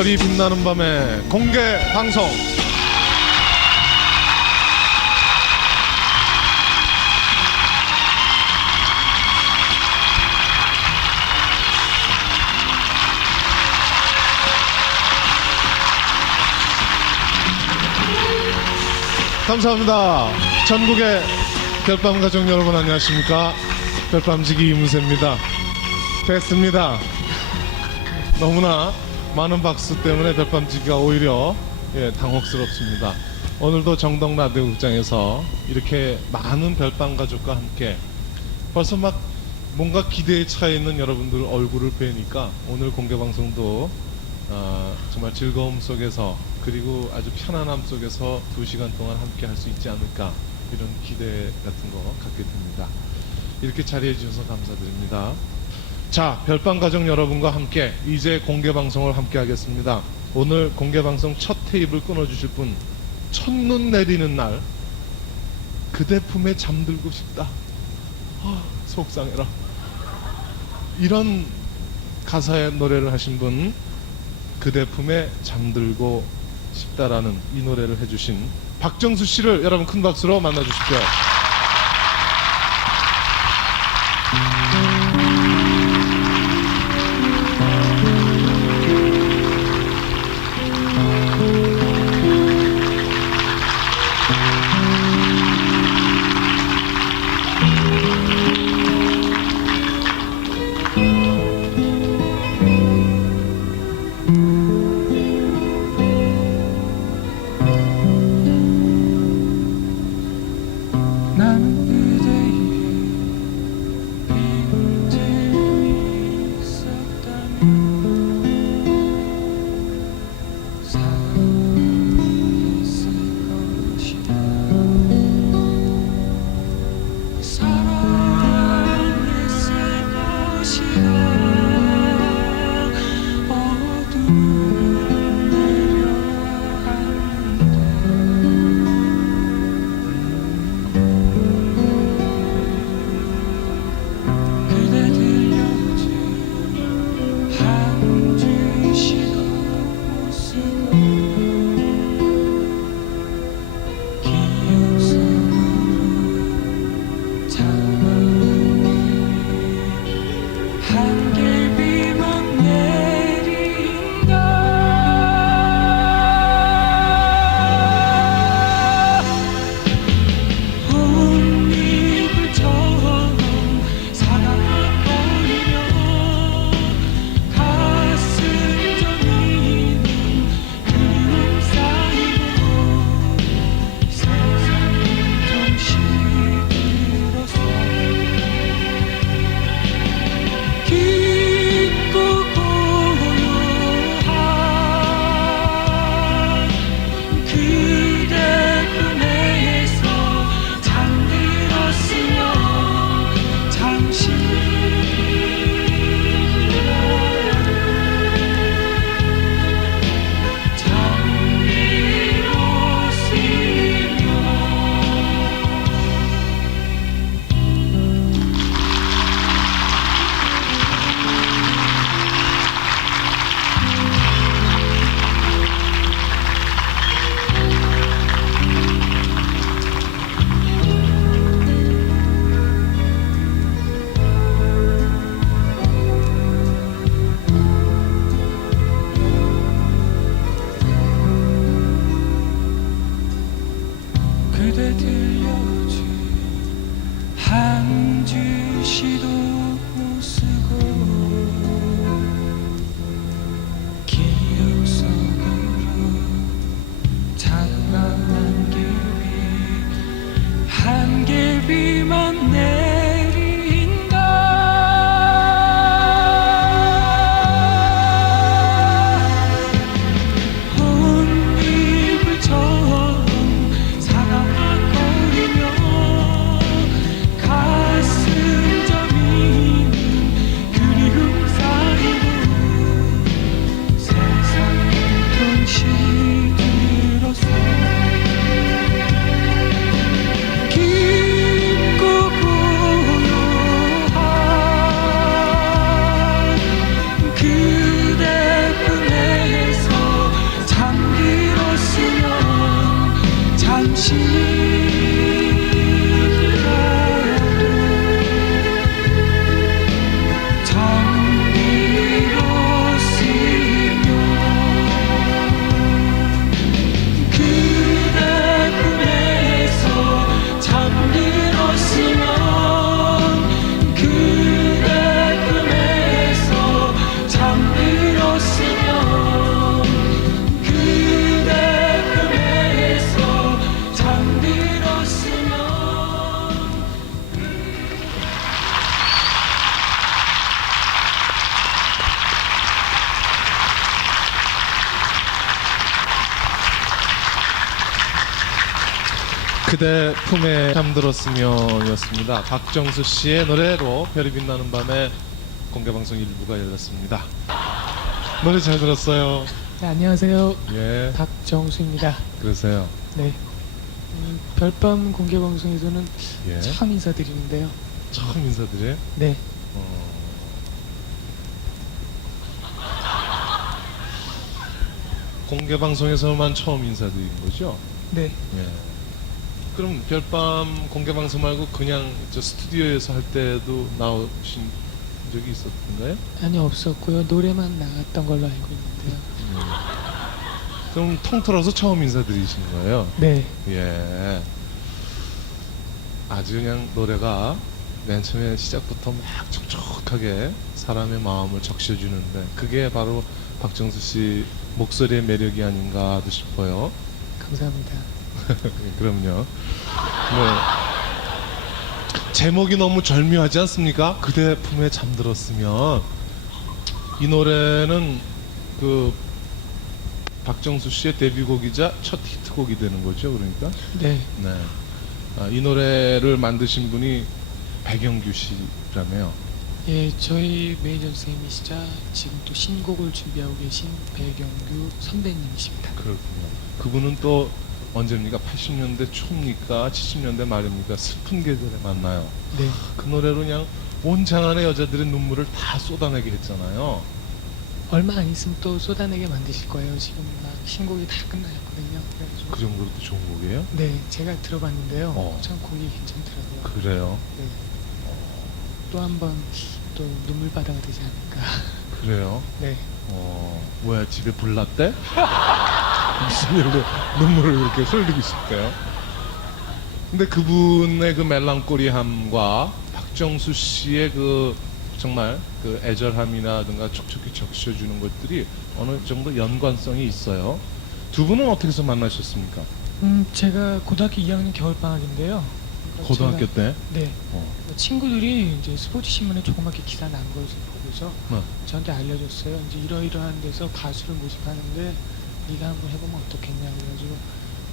별이 빛나는 밤의 공개 방송. 감사합니다. 전국의 별밤 가족 여러분 안녕하십니까? 별밤지기 이문세입니다. 됐습니다. 너무나 많은 박수 때문에 별밤지기가 오히려 당혹스럽습니다. 오늘도 정동 라디오극장에서 이렇게 많은 별밤 가족과 함께 벌써 막 뭔가 기대에 차 있는 여러분들 얼굴을 뵈니까 오늘 공개방송도 정말 즐거움 속에서 그리고 아주 편안함 속에서 2시간 동안 함께 할 수 있지 않을까, 이런 기대 같은 거 갖게 됩니다. 이렇게 자리해 주셔서 감사드립니다. 자, 별밤 가족 여러분과 함께 이제 공개방송을 함께 하겠습니다. 오늘 공개방송 첫 테이블 끊어주실 분, 첫눈 내리는 날 그대 품에 잠들고 싶다. 속상해라. 이런 가사의 노래를 하신 분, 그대 품에 잠들고 싶다라는 이 노래를 해주신 박정수 씨를 여러분 큰 박수로 만나주십시오. 그대 들려준 한 줄시도 못 쓰고 기억 속으로 찬란한 길이 한길비만 내린다. 꽃잎을처럼 사랑거리며 가슴 저미 잠시라도 잠들었으면 그대 꿈에서 잠들었으면 그대 꿈에서 잠들었으면 그대 꿈에서 잠들었으면 그대 품에 잠들었으면이었습니다. 박정수 씨의 노래로 별이 빛나는 밤에 공개방송 일부가 열렸습니다. 노래 잘 들었어요. 네, 안녕하세요. 예, 박정수입니다. 그러세요. 네. 별밤 공개 방송에서는 예, 처음 인사드리는데요. 처음 인사드려요. 네. 공개방송에서만 처음 인사드린 거죠? 네. 예. 그럼 별밤 공개방송 말고 그냥 저 스튜디오에서 할 때도 나오신 적이 있었던가요? 아니 없었고요. 노래만 나갔던 걸로 알고 있는데요. 그럼 통틀어서 처음 인사드리신 거예요? 네. 예. 아주 그냥 노래가 맨 처음에 시작부터 막 촉촉하게 사람의 마음을 적셔주는데 그게 바로 박정수 씨 목소리의 매력이 아닌가 싶어요. 감사합니다. 그럼요. 네. 제목이 너무 절묘하지 않습니까? 그대 품에 잠들었으면. 이 노래는 그 박정수 씨의 데뷔곡이자 첫 히트곡이 되는 거죠, 그러니까. 네. 네. 이 노래를 만드신 분이 백영규 씨라며요. 예, 저희 매니저 선생님이시자 지금 또 신곡을 준비하고 계신 배경규 선배님이십니다. 그렇군요. 그분은 또 언제입니까? 80년대 초입니까? 70년대 말입니까? 슬픈 계절에 만나요. 네. 그 노래로 그냥 온 장안의 여자들의 눈물을 다 쏟아내게 했잖아요. 얼마 안 있으면 또 쏟아내게 만드실 거예요. 지금 막 신곡이 다 끝나셨거든요. 그래가지고 그 정도로 또 좋은 곡이에요? 네, 제가 들어봤는데요. 어. 참 곡이 괜찮더라고요. 그래요? 네. 또 한 번 또 눈물바다가 되지 않을까. 그래요? 네. 뭐야, 집에 불 났대? 무슨 일로 눈물을 이렇게 흘리고 싶대요? 근데 그분의 그 멜랑콜리함과 박정수 씨의 그 정말 그 애절함이라든가 촉촉히 적셔주는 것들이 어느 정도 연관성이 있어요. 두 분은 어떻게 해서 만나셨습니까? 제가 고등학교 2학년 겨울방학인데요. 고등학교 때? 네. 어. 친구들이 이제 스포츠 신문에 조그맣게 기사 난 것을 보고서 네. 저한테 알려줬어요. 이제 이러이러한 데서 가수를 모집하는데 네가 한번 해보면 어떻겠냐 그래가지고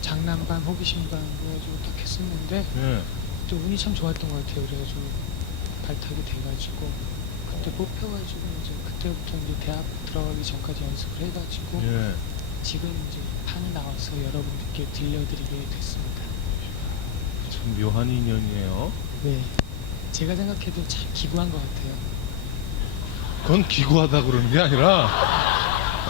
장난반 호기심반 그래가지고 딱 했었는데 예. 또 운이 참 좋았던 것 같아요. 그래가지고 발탁이 돼가지고 그때 뽑혀가지고 이제 그때부터 이제 대학 들어가기 전까지 연습을 해가지고 예. 지금 이제 판이 나와서 여러분들께 들려드리게 됐습니다. 참 묘한 인연이에요. 네. 제가 생각해도 참 기구한 것 같아요. 그건 기구하다 그러는 게 아니라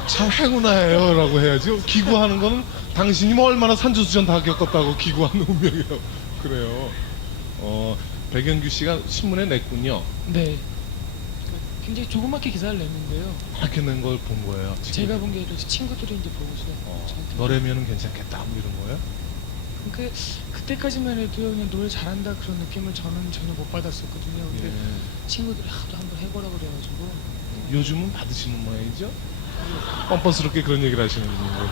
참 행운아예요 라고 해야지. 기구하는 거는 당신이 뭐 얼마나 산전수전 다 겪었다고 기구하는 운명이라고 그래요. 백영규 씨가 신문에 냈군요. 네. 그러니까 굉장히 조그맣게 기사를 냈는데요. 이렇게 낸 걸 본 거예요. 지금. 제가 본 게 아니라 친구들이 이제 보고서 저한테 너라면은 괜찮겠다 뭐 이런 거예요? 그때까지만 해도 그냥 노래 잘한다 그런 느낌을 저는 전혀 못 받았었거든요. 근데 예. 친구들이 하도 한번 해보라 그래가지고 요즘은 받으시는 모양이죠? 뻔뻔스럽게 그런 얘기를 하시는 분인데.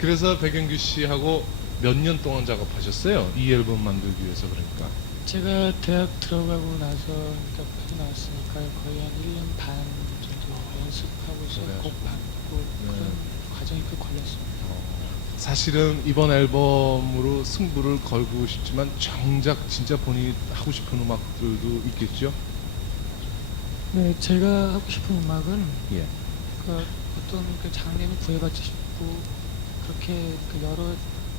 그래서 백영규 씨하고 몇 년 동안 작업하셨어요? 이 앨범 만들기 위해서 그러니까. 제가 대학 들어가고 나서 그러니까 하고 나왔으니까요. 거의 한 1년 반 정도 연습하고서 그래요. 곡 받고 네. 그런 과정이 꽤 걸렸습니다. 사실은 이번 앨범으로 승부를 걸고 싶지만 정작 진짜 본인이 하고 싶은 음악들도 있겠죠? 네, 제가 하고 싶은 음악은 예. 그 어떤 그 장르를 구애받지 싶고 그렇게 그 여러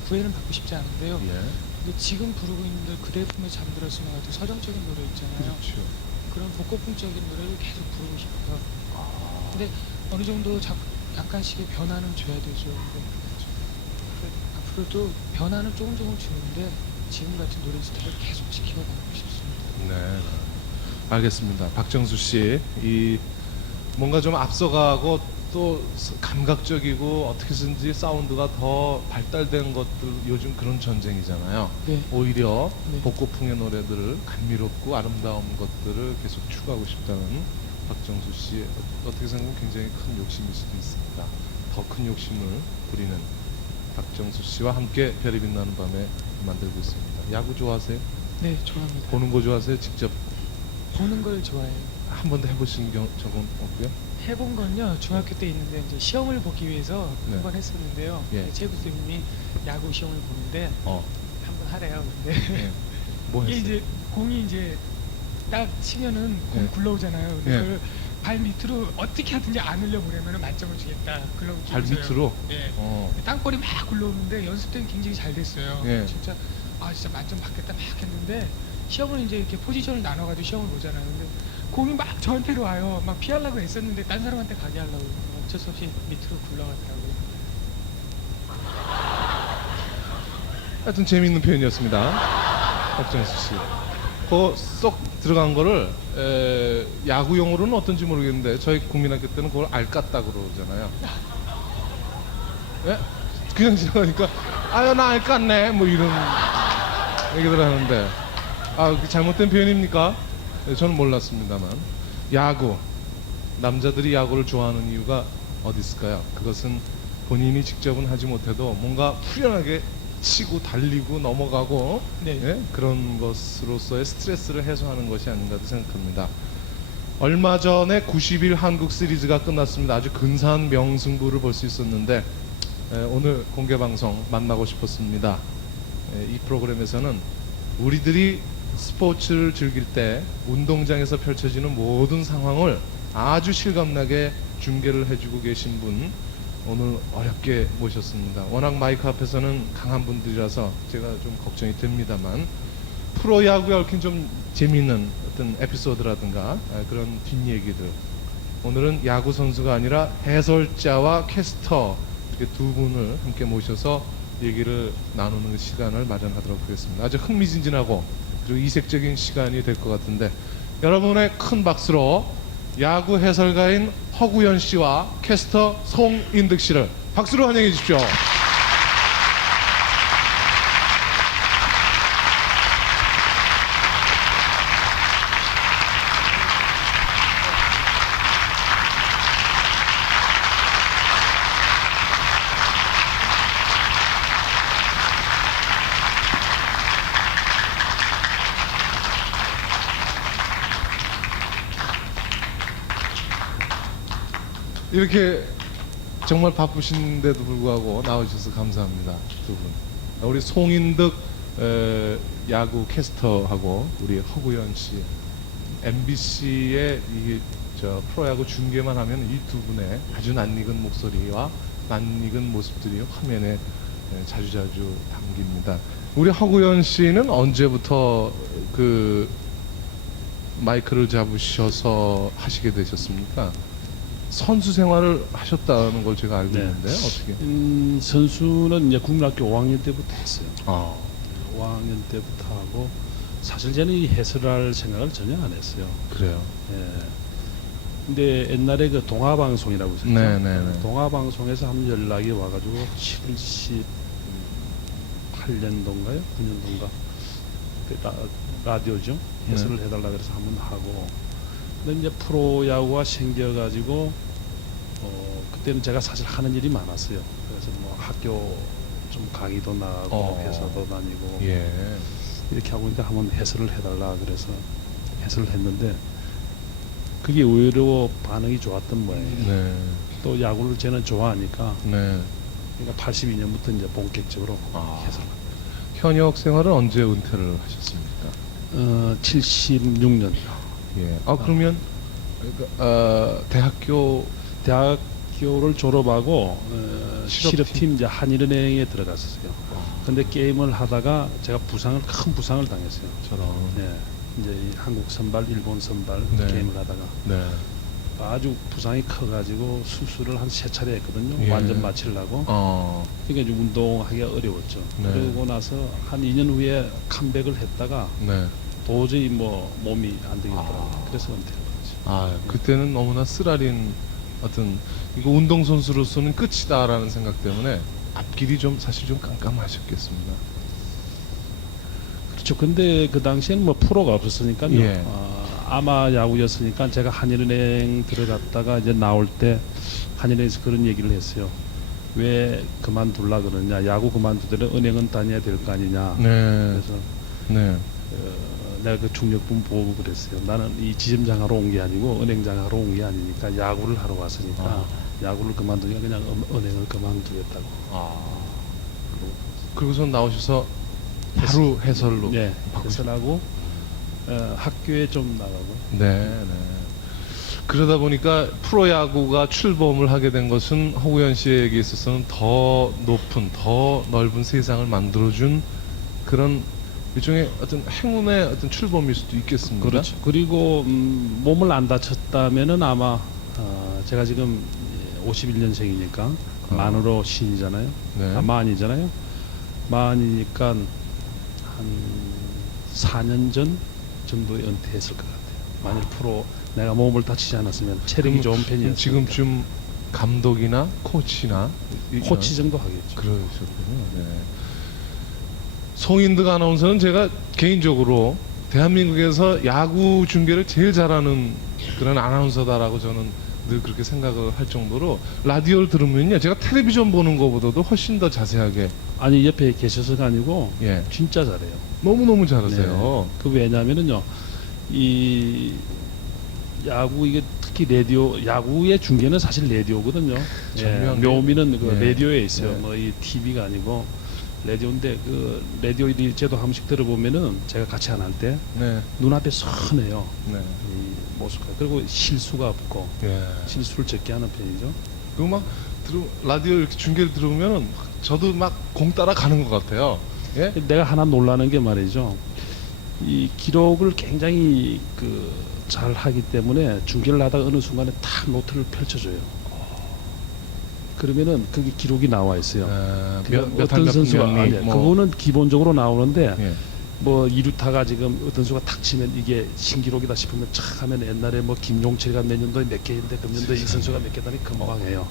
구애는 받고 싶지 않은데요. 예. 근데 지금 부르고 있는 그대 품에 잠들었으면 같은 서정적인 노래 있잖아요. 그렇죠. 그런 복고풍적인 노래를 계속 부르고 싶어요. 아, 근데 어느 정도 약간씩의 변화는 줘야 되죠. 그래서 앞으로도 변화는 조금 주는데 지금 같은 노래 스타일을 계속 지켜가고 싶습니다. 네. 알겠습니다. 박정수 씨, 이 뭔가 좀 앞서가고 또 감각적이고 어떻게든지 사운드가 더 발달된 것들, 요즘 그런 전쟁이잖아요. 네. 오히려 네. 복고풍의 노래들을 감미롭고 아름다운 것들을 계속 추구하고 싶다는 박정수 씨, 어떻게 생각하면 굉장히 큰 욕심일 수도 있습니다. 더 큰 욕심을 부리는 박정수 씨와 함께 별이 빛나는 밤에 만들고 있습니다. 야구 좋아하세요? 네, 좋아합니다. 보는 거 좋아하세요? 직접 보는 걸 좋아해요. 한 번도 해보신 적은 없고요? 해본 건요, 중학교 때 있는데 이제 시험을 보기 위해서 네. 한 번 했었는데요. 예. 체육 선생님이 야구 시험을 보는데 어. 한 번 하래요. 근데 예. 뭐 이게 했어요? 이제 공이 이제 딱 치면은 공 예. 굴러오잖아요. 근데 예. 그걸 발 밑으로 어떻게 하든지 안 흘려보내면 만점을 주겠다. 글러브 발 주면서요. 밑으로? 예. 어. 땅볼이 막 굴러오는데 연습 때는 굉장히 잘 됐어요. 예. 진짜 진짜 만점 받겠다 막 했는데 시험을 이제 이렇게 포지션을 나눠가지고 시험을 보잖아요. 근데 공이 막 저한테로 와요. 막 피하려고 했었는데 딴 사람한테 가게 하려고 어쩔 수 없이 밑으로 굴러가더라고요. 하여튼 재미있는 표현이었습니다. 박정수 씨. 그 쏙 들어간 거를 야구용으로는 어떤지 모르겠는데 저희 국민학교 때는 그걸 알깠다 그러잖아요. 예? 그냥 지나가니까 아유 나 알깠네 뭐 이런 얘기들 하는데 그게 잘못된 표현입니까? 네, 저는 몰랐습니다만 야구 남자들이 야구를 좋아하는 이유가 어디 있을까요? 그것은 본인이 직접은 하지 못해도 뭔가 후련하게 치고 달리고 넘어가고 네. 예? 그런 것으로서의 스트레스를 해소하는 것이 아닌가도 생각합니다. 얼마 전에 90일 한국 시리즈가 끝났습니다. 아주 근사한 명승부를 볼 수 있었는데 오늘 공개 방송 만나고 싶었습니다. 이 프로그램에서는 우리들이 스포츠를 즐길 때 운동장에서 펼쳐지는 모든 상황을 아주 실감나게 중계를 해주고 계신 분 오늘 어렵게 모셨습니다. 워낙 마이크 앞에서는 강한 분들이라서 제가 좀 걱정이 됩니다만 프로야구에 얽힌 좀 재미있는 어떤 에피소드라든가 그런 뒷얘기들, 오늘은 야구 선수가 아니라 해설자와 캐스터 이렇게 두 분을 함께 모셔서 얘기를 나누는 시간을 마련하도록 하겠습니다. 아주 흥미진진하고 그리고 이색적인 시간이 될 것 같은데 여러분의 큰 박수로 야구 해설가인 허구연 씨와 캐스터 송인득 씨를 박수로 환영해 주십시오. 이렇게 정말 바쁘신데도 불구하고 나오셔서 감사합니다. 두 분. 우리 송인득 야구 캐스터하고 우리 허구연 씨, MBC의 프로야구 중계만 하면 이 두 분의 아주 낯익은 목소리와 낯익은 모습들이 화면에 자주자주 담깁니다. 우리 허구연 씨는 언제부터 그 마이크를 잡으셔서 하시게 되셨습니까? 선수 생활을 하셨다는 걸 제가 알고 네. 있는데 어떻게? 선수는 이제 국민학교 5학년 때부터 했어요. 아, 5학년 때부터 하고 사실 저는 이 해설할 생각을 전혀 안 했어요. 그래요. 예. 근데 옛날에 그 동아방송이라고 있었죠. 네네네. 동아방송에서 한 연락이 와가지고 78년도인가요? 9년도인가? 라디오죠. 해설을 해달라 그래서 한번 하고. 근데 이제 프로야구가 생겨가지고 그때는 제가 사실 하는 일이 많았어요. 그래서 뭐 학교 좀 강의도 나가고 회사도 다니고 예. 이렇게 하고 있는데 한번 해설을 해달라 그래서 해설을 했는데 그게 의외로 반응이 좋았던 모양이에요. 네. 또 야구를 저는 좋아하니까 네. 그러니까 82년부터 이제 본격적으로 해설. 현역 생활은 언제 은퇴를 하셨습니까? 76년 예. 그러면 대학교를 졸업하고 실업팀? 실업팀 이제 한일은행에 들어갔었어요. 근데 게임을 하다가 제가 큰 부상을 당했어요. 저런. 네. 이제 이 한국 선발, 일본 선발 네. 게임을 하다가 네. 아주 부상이 커가지고 수술을 한 3차례 했거든요. 예. 완전 마치려고. 그러니까 이제 운동하기가 어려웠죠. 네. 그러고 나서 한 2년 후에 컴백을 했다가 네. 도저히 뭐 몸이 안 되겠더라고요. 그래서 은퇴를 했죠. 아, 그때는 너무나 쓰라린 어떤 이거 운동 선수로서는 끝이다라는 생각 때문에 앞길이 좀 사실 좀 깜깜하셨겠습니다. 그렇죠. 근데 그 당시에는 뭐 프로가 없었으니까요. 예. 아마 야구였으니까 제가 한일은행 들어갔다가 이제 나올 때 한일은행에서 그런 얘기를 했어요. 왜 그만둘라 그러냐? 야구 그만두더라도 은행은 다녀야 될 거 아니냐? 네. 그래서 네. 내가 그 중력분 보고 그랬어요. 나는 이 지점장 하러 온 게 아니고 은행장 하러 온 게 아니니까 야구를 하러 왔으니까 야구를 그만두니까 그냥 은행을 그만두겠다고. 그리고선 나오셔서 바로 해설로. 네, 해설하고 학교에 좀 나가고. 네, 네. 그러다 보니까 프로야구가 출범을 하게 된 것은 허구현 씨에게 있어서는 더 높은, 더 넓은 세상을 만들어준 그런 일종의 어떤 행운의 어떤 출범일 수도 있겠습니다. 그렇죠. 그리고 몸을 안 다쳤다면은 아마 제가 지금 51년생이니까 만으로 신이잖아요. 네. 만이잖아요. 만이니까 한 4년 전 정도에 은퇴했을 것 같아요. 만일 프로 내가 몸을 다치지 않았으면 체력이 좋은 편이었어요. 지금쯤 감독이나 코치나 코치 정도 하겠죠. 그러셨군요. 네. 송인득 아나운서는 제가 개인적으로 대한민국에서 야구 중계를 제일 잘하는 그런 아나운서다라고 저는 늘 그렇게 생각을 할 정도로 라디오를 들으면요 제가 텔레비전 보는 것보다도 훨씬 더 자세하게 아니 옆에 계셔서가 아니고 예 진짜 잘해요. 너무너무 잘하세요. 네. 그 왜냐면은요 이 야구 이게 특히 라디오 야구의 중계는 사실 라디오거든요. 정말 묘미는 그 네. 라디오에 있어요. 네. 뭐 이 TV가 아니고 라디오인데 그 라디오 제도 한 번씩 들어보면은 제가 같이 안 할 때 네, 눈앞에 선해요. 네, 이 모습가 그리고 실수가 없고 예. 실수를 적게 하는 편이죠. 그리고 막 라디오 이렇게 중계를 들으면은 저도 막 공 따라 가는 것 같아요. 예? 내가 하나 놀라는 게 말이죠. 이 기록을 굉장히 잘 하기 때문에 중계를 하다가 어느 순간에 탁 노트를 펼쳐줘요. 그러면은 그게 기록이 나와 있어요. 어떤 선수가 아니야. 그거는 기본적으로 나오는데 예. 뭐 이루타가 지금 어떤 선수가 탁 치면 이게 신기록이다 싶으면 착 하면 옛날에 뭐 김용철이가 몇 년도에 몇 개인데 금년도에 이 선수가 몇 개다니 금방 해요.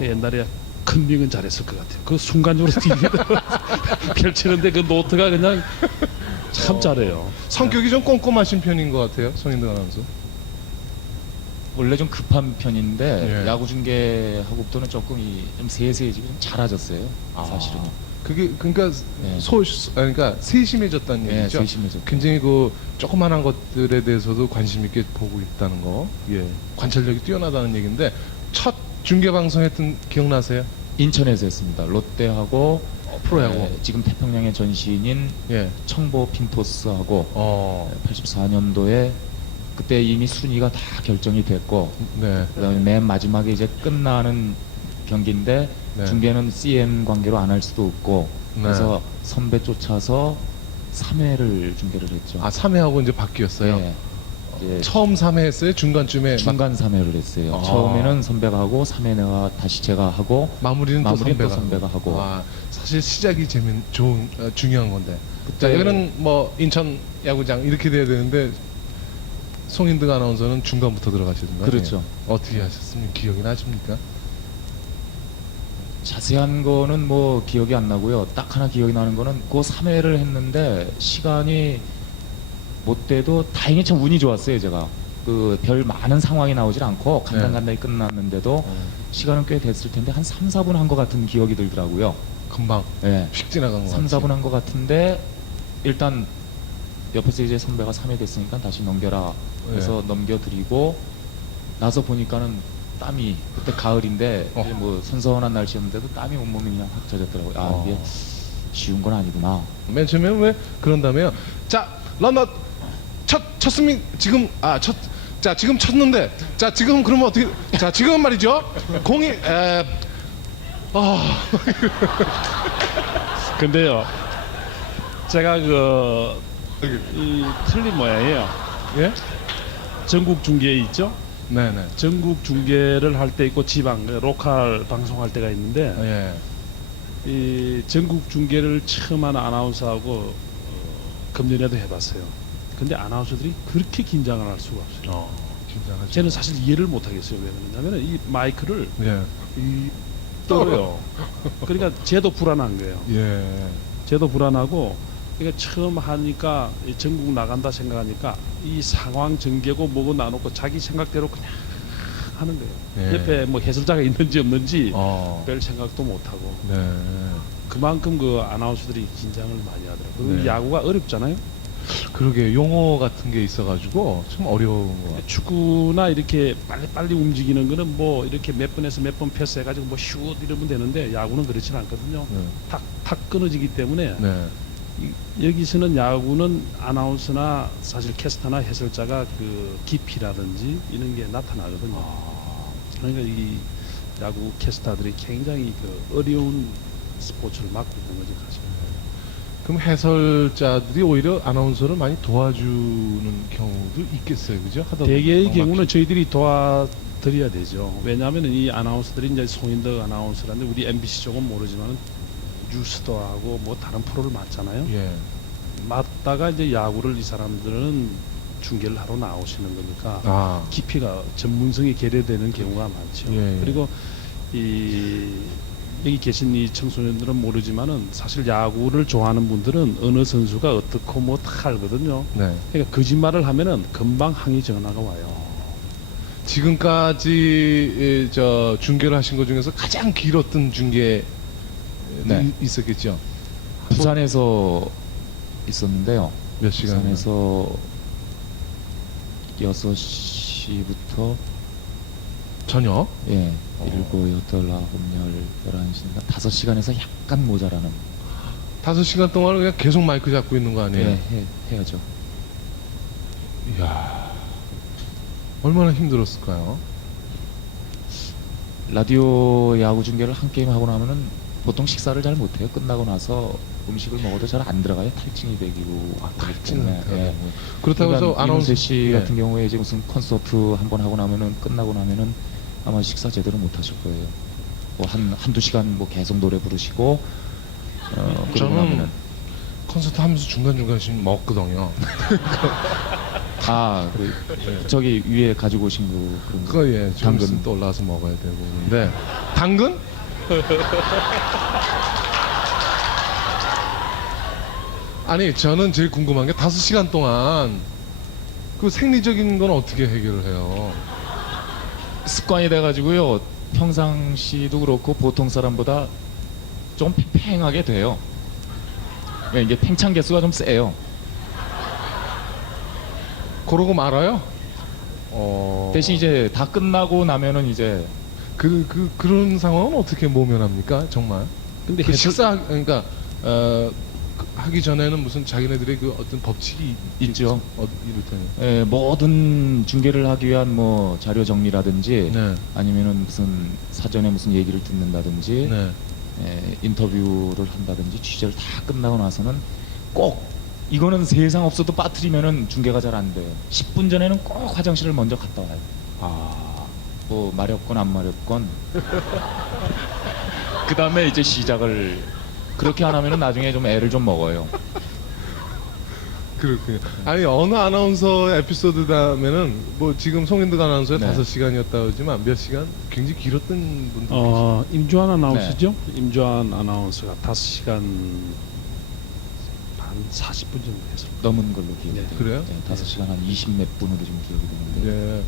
그 옛날에 큰빙은 잘했을 것 같아요. 그 순간적으로 펼치는데 그 노트가 그냥 참 잘해요. 성격이 좀 꼼꼼하신 편인 것 같아요, 송인득 아나운서. 원래 좀 급한 편인데 예. 야구 중계하고부터는 조금 좀 세세해지고 좀 잘해졌어요. 사실은. 그게 그러니까 네. 그러니까 세심해졌다는 예, 얘기죠. 세심해졌고. 굉장히 그 조그만한 것들에 대해서도 관심 있게 보고 있다는 거. 예. 관찰력이 뛰어나다는 얘기인데 첫 중계 방송했던 기억나세요? 인천에서 했습니다. 롯데하고 프로야구. 지금 태평양의 전신인 예. 청보 핀토스하고 84년도에 그때 이미 순위가 다 결정이 됐고 네. 그다음에 맨 마지막에 이제 끝나는 경기인데 네. 중계는 CN 관계로 안 할 수도 없고 네. 그래서 선배 쫓아서 3회를 중계를 했죠. 3회하고 이제 바뀌었어요. 예. 이제 처음 3회 했어요? 중간쯤에 중간 3회를 했어요. 아. 처음에는 선배가 하고 3회 내가 다시 제가 하고 마무리는 또 마무리는 또 선배가, 선배가 하고. 사실 시작이 중요한 건데. 자, 그때 여기는 뭐 인천 야구장 이렇게 돼야 되는데 송인득 아나운서는 중간부터 들어가시던가요? 그렇죠. 예. 어떻게 하셨으면 기억이 나십니까? 자세한 거는 뭐 기억이 안 나고요. 딱 하나 기억이 나는 거는 그 3회를 했는데 시간이 못 돼도 다행히 참 운이 좋았어요. 제가 그 별 많은 상황이 나오질 않고 간단간단히 끝났는데도 시간은 꽤 됐을 텐데 한 3, 4분 한 것 같은 기억이 들더라고요. 금방 예. 휙 지나간 거 3, 같아요. 4분 한 것 같은데 일단 옆에서 이제 선배가 3회 됐으니까 다시 넘겨라 해서 넘겨드리고 나서 보니까는 땀이 그때 가을인데 이제 뭐 선선한 날씨였는데도 땀이 온몸에 그냥 확 젖었더라고요. 아 이게 쉬운 건 아니구나. 맨 처음에 왜 그런 다음에요. 자, 런너 쳤습니다. 지금 자 지금 쳤는데 자 지금 그러면 어떻게 자 지금 말이죠. 공이 근데요 제가 이 틀린 모양이에요. 예? 전국 중계에 있죠. 네네. 전국 중계를 할 때 있고 지방 로컬 방송할 때가 있는데 예. 이 전국 중계를 처음 한 아나운서하고 금년에도 해봤어요. 근데 아나운서들이 그렇게 긴장을 할 수가 없어요. 긴장하죠. 저는 사실 이해를 못 하겠어요. 왜 그러냐면 이 마이크를 예. 이 떨어요. 그러니까 쟤도 불안한 거예요. 예. 쟤도 불안하고 그러니까 처음 하니까 이 전국 나간다 생각하니까 이 상황 전개고 뭐고 나놓고 자기 생각대로 그냥 하는 거예요. 예. 옆에 뭐 해설자가 있는지 없는지 어. 별 생각도 못 하고 네. 그만큼 그 아나운서들이 긴장을 많이 하더라고요. 그리고 네. 야구가 어렵잖아요. 그러게 용어 같은 게 있어가지고 좀 어려운 것 같아요. 축구나 이렇게 빨리빨리 움직이는 거는 뭐 이렇게 몇 번에서 몇 번 패스해가지고 뭐 슛 이러면 되는데 야구는 그렇지는 않거든요. 네. 탁 끊어지기 때문에 네. 여기서는 야구는 아나운서나 사실 캐스터나 해설자가 그 깊이라든지 이런 게 나타나거든요. 그러니까 이 야구 캐스터들이 굉장히 그 어려운 스포츠를 맡고 있는 거죠, 사실. 그럼 해설자들이 오히려 아나운서를 많이 도와주는 경우도 있겠어요, 그죠? 하다 대개의 보면 경우는 저희들이 도와드려야 되죠. 왜냐하면 이 아나운서들이 이제 송인덕 아나운서라는데 우리 MBC 쪽은 모르지만 뉴스도 하고 뭐 다른 프로를 맡잖아요. 예. 맡다가 이제 야구를 이 사람들은 중계를 하러 나오시는 거니까 아. 깊이가 전문성이 계려되는 경우가 많죠. 예, 예. 그리고 이 여기 계신 이 청소년들은 모르지만은 사실 야구를 좋아하는 분들은 어느 선수가 어떻고 뭐 다 알거든요. 네. 그러니까 거짓말을 하면은 금방 항의 전화가 와요. 지금까지 저 중계를 하신 것 중에서 가장 길었던 중계 네. 있었겠죠? 부산에서 있었는데요. 몇 시간? 부산에서 6시부터 저녁? 예, 7, 8, 9, 10, 11시인가 5시간에서 약간 모자라는 5시간 동안 그냥 계속 마이크 잡고 있는 거 아니에요? 예, 해야죠. 이야. 얼마나 힘들었을까요? 라디오 야구 중계를 한 게임 하고 나면은 보통 식사를 잘 못해요. 끝나고 나서 음식을 먹어도 잘 안 들어가요. 탈증이 되기고 탈증은 때문에. 돼요. 그렇다고 해서 그러니까 아나운서 이문세 씨 예. 같은 경우에 이제 무슨 콘서트 한 번 하고 나면은 끝나고 나면은 아마 식사 제대로 못 하실 거예요. 뭐 한두 시간 뭐 계속 노래 부르시고 그러고 저는 나면은 콘서트 하면서 중간중간 지금 먹거든요. 그래. 저기 위에 가지고 오신 거 그런 거. 그거 예, 좀 당근. 있으면 또 올라와서 먹어야 되고 근데 당근? 아니 저는 제일 궁금한 게 5시간 동안 그 생리적인 건 어떻게 해결을 해요? 습관이 돼가지고요. 평상시도 그렇고 보통 사람보다 좀 팽팽하게 돼요. 예, 이게 팽창 개수가 좀 세요. 그러고 말아요? 대신 이제 다 끝나고 나면은 이제 그런 상황은 어떻게 모면합니까? 정말? 근데 그 식사 그러니까 하기 전에는 무슨 자기네들의 그 어떤 법칙이 있죠. 이를테면. 예, 모든 중계를 하기 위한 뭐 자료 정리라든지 네. 아니면은 무슨 사전에 무슨 얘기를 듣는다든지 네. 인터뷰를 한다든지 취재를 다 끝나고 나서는 꼭 이거는 세상 없어도 빠뜨리면은 중계가 잘 안 돼요. 10분 전에는 꼭 화장실을 먼저 갔다 와요. 뭐 마렵건 안 마렵건 그 다음에 이제 시작을 그렇게 안 하면은 나중에 좀 애를 좀 먹어요. 그렇군요. 아니 어느 아나운서 에피소드 다음에는 뭐 지금 송인득 아나운서의 네. 5시간이었다 그러지만 몇 시간 굉장히 길었던 분들 계시죠. 임주환 아나운서죠? 임주환 아나운서가 5시간 반 40분 정도 했을 거예요. 넘은 걸로 기억이 네. 돼요. 그래요? 5시간 한 20몇 분으로 좀 기억이 되는데. 예.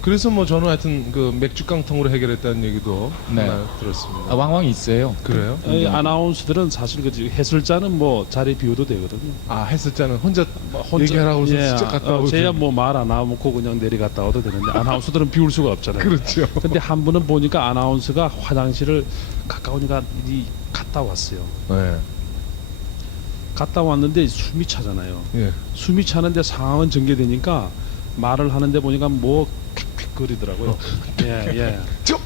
그래서 뭐 저는 하여튼 그 맥주 깡통으로 해결했다는 얘기도 네. 하나 들었습니다. 왕왕 있어요. 그래요? 이 아나운서들은 사실 그 해설자는 뭐 자리 비워도 되거든요. 했었잖아요. 혼자 뭐 혼자- 얘기하라고 해서 예, 직접 갔다 오고. 제야 뭐 말 안 하고 그냥 내려갔다 와도 되는데 아나운서들은 비울 수가 없잖아요. 그렇죠. 근데 한 분은 보니까 아나운서가 화장실을 가까우니까 이 갔다 왔어요. 네. 갔다 왔는데 숨이 차잖아요. 예. 숨이 차는데 상황은 전개되니까 말을 하는데 보니까 뭐 퀵퀵 거리더라고요. 예. 저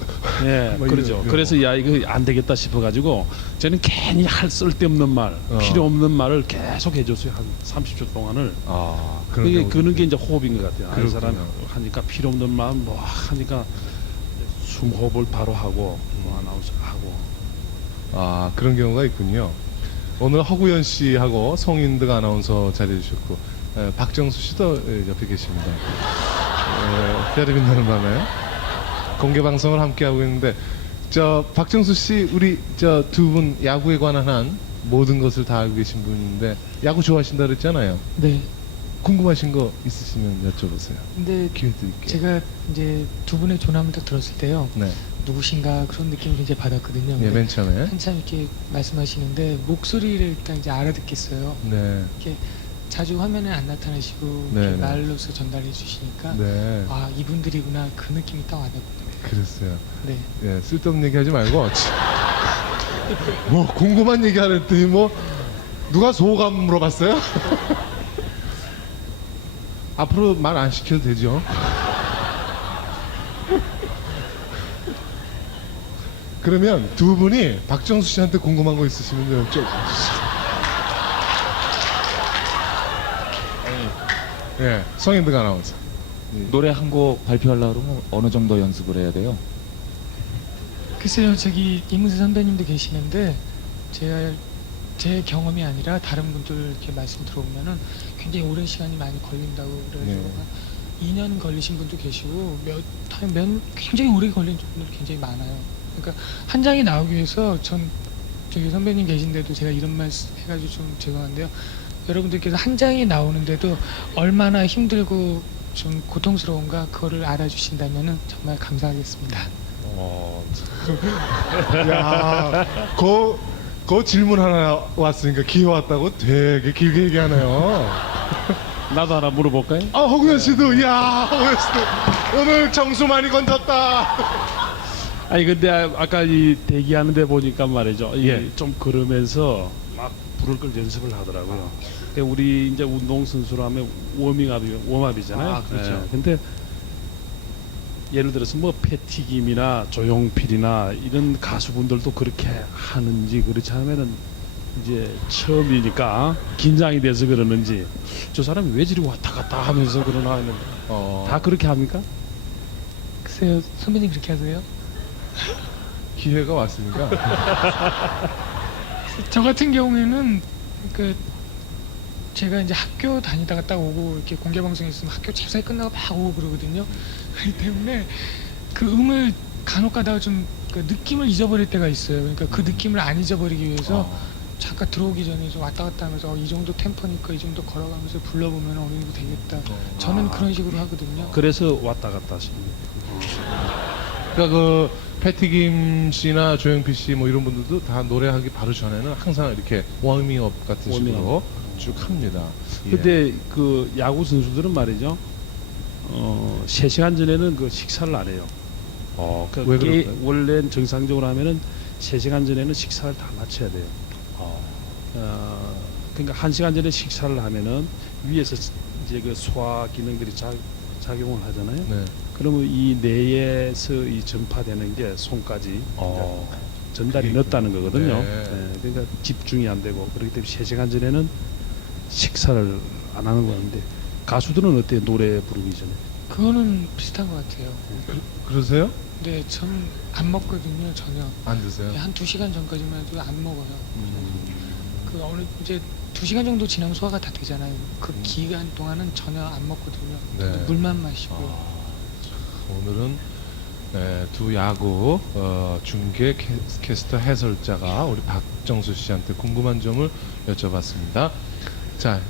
예, 뭐 그러죠. 이거. 그래서 야 이거 안 되겠다 싶어가지고 저는 괜히 할 쓸데없는 말, 필요 없는 말을 계속 해줬어요. 한 30초 동안을. 그런 그런 게 이제 호흡인 것 같아요. 이 그렇군요. 사람 하니까 필요 없는 말 뭐 하니까 숨호흡을 바로 하고 뭐 아나운서 하고. 그런 경우가 있군요. 오늘 허구연 씨하고 송인득 아나운서 자리해 주셨고 박정수 씨도 옆에 계십니다. 별이 빛나는 밤에 공개 방송을 함께 하고 있는데 저 박정수 씨 우리 저 두 분 야구에 관한 한 모든 것을 다 알고 계신 분인데 야구 좋아하신다 그랬잖아요. 네. 궁금하신 거 있으시면 여쭤보세요. 근데 기회 드릴게요. 제가 이제 두 분의 조남을 딱 들었을 때요. 네, 누구신가 그런 느낌을 굉장히 받았거든요. 예, 근데 맨 처음에. 한참 이렇게 말씀하시는데 목소리를 딱 이제 알아듣겠어요. 네, 이렇게 자주 화면에 안 나타나시고 네, 이렇게 네. 말로서 전달해 주시니까 네, 이분들이구나 그 느낌이 딱 와닿거든요. 그랬어요. 네. 예, 쓸데없는 얘기 하지 말고 뭐 궁금한 얘기 하랬더니 뭐 누가 소감 물어봤어요? 앞으로 말 안 시켜도 되죠. 그러면 두 분이 박정수 씨한테 궁금한 거 있으시면 좀 예, 성인득 아나운서. 노래 한 곡 발표하려고 그러면 어느 정도 연습을 해야 돼요? 글쎄요, 저기 이문세 선배님도 계시는데 제 경험이 아니라 다른 분들 이렇게 말씀 들어보면은 굉장히 오랜 시간이 많이 걸린다고 그래가지고 네. 한 2년 걸리신 분도 계시고 굉장히 오래 걸린 분들 굉장히 많아요. 그러니까 한 장이 나오기 위해서 저기 선배님 계신데도 제가 이런 말 해가지고 좀 죄송한데요. 여러분들께서 한 장이 나오는데도 얼마나 힘들고 좀 고통스러운가 그거를 알아주신다면은 정말 감사하겠습니다. 야, 그 질문 하나 왔으니까 기회 왔다고 되게 길게 얘기하네요. 나도 하나 물어볼까요? 허구현 씨도, 야, 허구현 씨도 오늘 정수 많이 건졌다. 아니 근데 아까 이 대기하는데 보니까 말이죠. 이게 예. 좀 걸으면서 막 부를 걸 연습을 하더라고요. 그러니까 우리 이제 운동 선수라면 웜업이잖아요. 그렇죠. 근데 예를 들어서 뭐 패티김이나 조용필이나 이런 가수분들도 그렇게 하는지 그렇지 않으면은 이제 처음이니까 긴장이 돼서 그러는지 저 사람이 왜 저리 왔다 갔다 하면서 그러나 했는데 다 그렇게 합니까? 글쎄요, 선배님 그렇게 하세요? 기회가 왔으니까. 저 같은 경우에는 그 제가 이제 학교 다니다가 딱 오고 이렇게 공개 방송 있으면 학교 잽싸게 끝나고 막 오고 그러거든요. 그렇기 때문에 그 음을 간혹 가다가 좀 그 느낌을 잊어버릴 때가 있어요. 그러니까 그 느낌을 안 잊어버리기 위해서 잠깐 들어오기 전에 좀 왔다 갔다 하면서 이 정도 템포니까 이 정도 걸어가면서 불러보면 어느 정도 되겠다. 저는 그런 식으로 하거든요. 그래서 왔다 갔다 하십니다. 그러니까 그 패티김 씨나 조영필 씨 뭐 이런 분들도 다 노래하기 바로 전에는 항상 이렇게 워밍업 같은 식으로 쭉 합니다. 예. 근데 그 야구 선수들은 말이죠. 3시간 전에는 그 식사를 안 해요. 왜 그럴까요? 원래 정상적으로 하면은 3시간 전에는 식사를 다 마쳐야 돼요. 그러니까 1시간 전에 식사를 하면은 위에서 이제 그 소화 기능들이 작용을 하잖아요. 네. 그러면 이 뇌에서 이 전파되는 게 손까지 전달이 늦다는 거거든요. 네. 그러니까 집중이 안 되고 그렇기 때문에 3시간 전에는 식사를 안 하는 건데 가수들은 어때요? 노래 부르기 전에? 그거는 비슷한 것 같아요. 그러세요? 근데 저는 안 먹거든요, 전혀. 안 드세요? 한 2시간 전까지만 해도 안 먹어요. 그 어느 이제 2시간 정도 지나면 소화가 다 되잖아요. 그 기간 동안은 전혀 안 먹거든요. 네. 물만 마시고. 오늘은 두 야구 중계 캐스터 해설자가 우리 박정수 씨한테 궁금한 점을 여쭤봤습니다. 자,